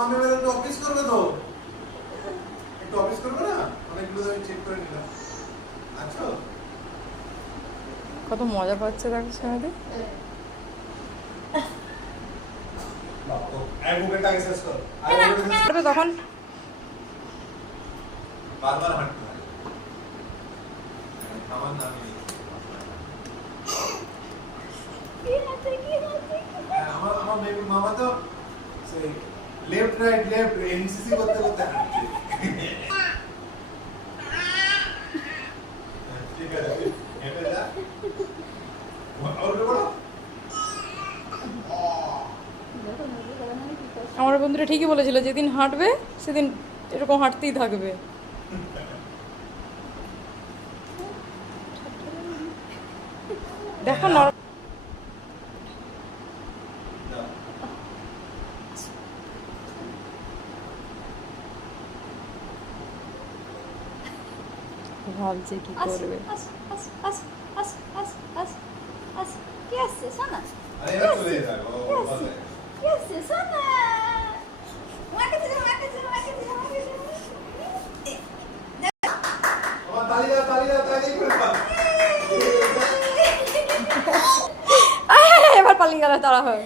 আমি এবার একটু অফিস করবে তো, একটু অফিস করবে না, অনেকগুলো আমি চেক করে নিলাম। আচ্ছা কত মজা পাচ্ছে দেখো সারাদিন। অ্যাডভোকেটটাকে শেষ কর। তখন বারবার হাঁটতে হয়। আমার নামই আমার আমার বেবি মামা তো সেই লেফট রাইট লেফট এনসিসি করতে করতে হাঁটছে। ঠিক আছে হেঁটে যা। আর বড় আমার বন্ধুরা ঠিকই বলেছিল যেদিন হাঁটবে সেদিন এরকম হাঁটতেই থাকবে। দেখো ভাবছে কি করবে। কি আছে সোনা? আরে এবার চলে যাবে ও বলে কি আছে সোনা? মাকে দিও মাকে দিও মাকে দিও মাকে দিও। আমার তালি দাও তালি দাও তালি করে দাও। এবার পালিং গেলে তারা হয়।